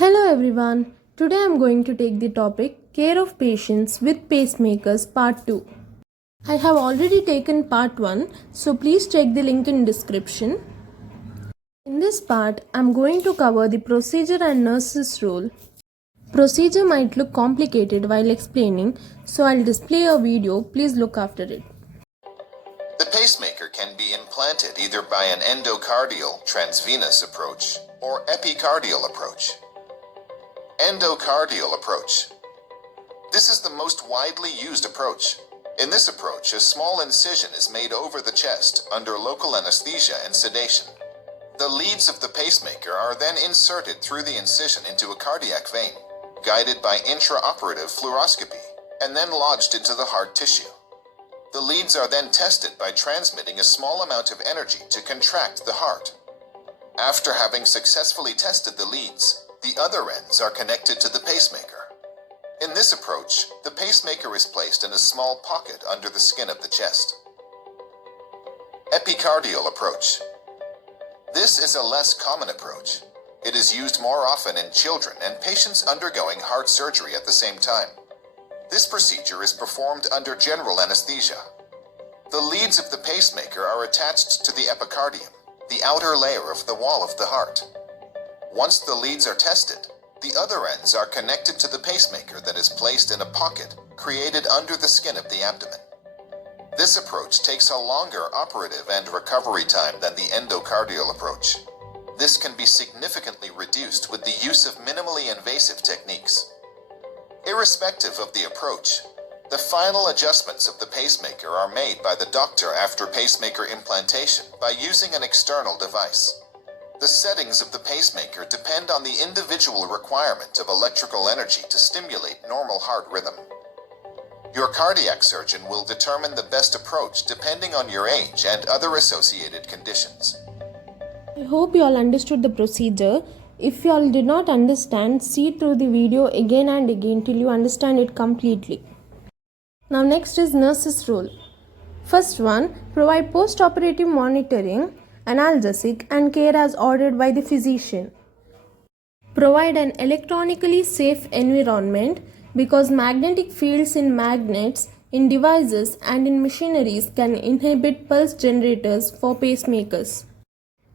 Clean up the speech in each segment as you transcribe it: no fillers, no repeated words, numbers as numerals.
Hello everyone. Today I am going to take the topic Care of Patients with Pacemakers Part 2. I have already taken Part 1, so please check the link in description. In this part, I am going to cover the procedure and nurse's role. Procedure might look complicated while explaining, so I'll display a video. Please look after it. The pacemaker can be implanted either by an endocardial transvenous approach or epicardial approach. Endocardial approach. This is the most widely used approach. In this approach, a small incision is made over the chest under local anesthesia and sedation. The leads of the pacemaker are then inserted through the incision into a cardiac vein, guided by intraoperative fluoroscopy, and then lodged into the heart tissue. The leads are then tested by transmitting a small amount of energy to contract the heart. After having successfully tested the leads, the other ends are connected to the pacemaker. In this approach, the pacemaker is placed in a small pocket under the skin of the chest. Epicardial approach. This is a less common approach. It is used more often in children and patients undergoing heart surgery at the same time. This procedure is performed under general anesthesia. The leads of the pacemaker are attached to the epicardium, the outer layer of the wall of the heart. Once the leads are tested, the other ends are connected to the pacemaker that is placed in a pocket created under the skin of the abdomen. This approach takes a longer operative and recovery time than the endocardial approach. This can be significantly reduced with the use of minimally invasive techniques. Irrespective of the approach, the final adjustments of the pacemaker are made by the doctor after pacemaker implantation by using an external device. The settings of the pacemaker depend on the individual requirement of electrical energy to stimulate normal heart rhythm. Your cardiac surgeon will determine the best approach depending on your age and other associated conditions. I hope you all understood the procedure. If you all did not understand, see through the video again and again till you understand it completely. Now next is nurse's role. First one, provide post-operative monitoring, analgesic and care as ordered by the physician. Provide an electronically safe environment because magnetic fields in magnets, in devices and in machineries can inhibit pulse generators for pacemakers.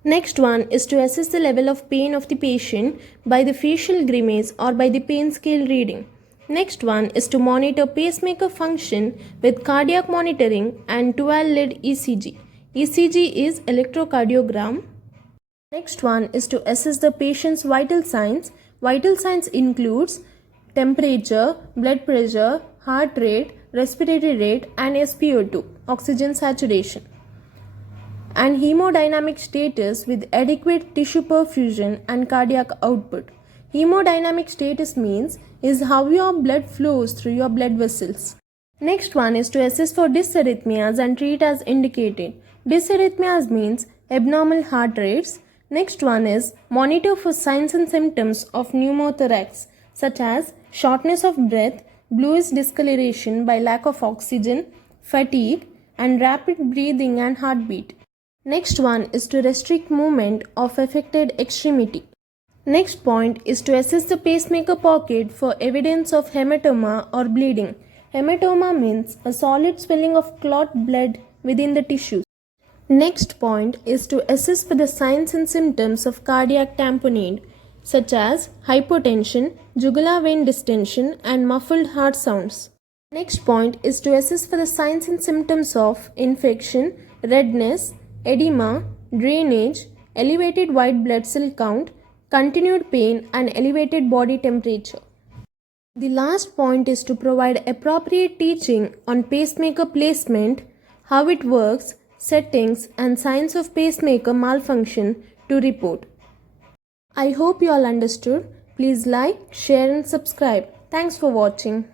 Next one is to assess the level of pain of the patient by the facial grimace or by the pain scale reading. Next one is to monitor pacemaker function with cardiac monitoring and 12-lead ECG. ECG is electrocardiogram. Next one is to assess the patient's vital signs. Vital signs includes temperature, blood pressure, heart rate, respiratory rate and SpO2, oxygen saturation, and hemodynamic status with adequate tissue perfusion and cardiac output. Hemodynamic status means is how your blood flows through your blood vessels. Next one is to assess for dysarrhythmias and treat as indicated. Dysarrhythmias means abnormal heart rates. Next one is monitor for signs and symptoms of pneumothorax such as shortness of breath, bluish discoloration by lack of oxygen, fatigue and rapid breathing and heartbeat. Next one is to restrict movement of affected extremity. Next point is to assess the pacemaker pocket for evidence of hematoma or bleeding. Hematoma means a solid swelling of clot blood within the tissues. Next point is to assess for the signs and symptoms of cardiac tamponade such as hypotension, jugular vein distension and muffled heart sounds. Next point is to assess for the signs and symptoms of infection, redness, edema, drainage, elevated white blood cell count, continued pain and elevated body temperature. The last point is to provide appropriate teaching on pacemaker placement, how it works, settings and signs of pacemaker malfunction to report. I hope you all understood. Please like, share and subscribe. Thanks for watching.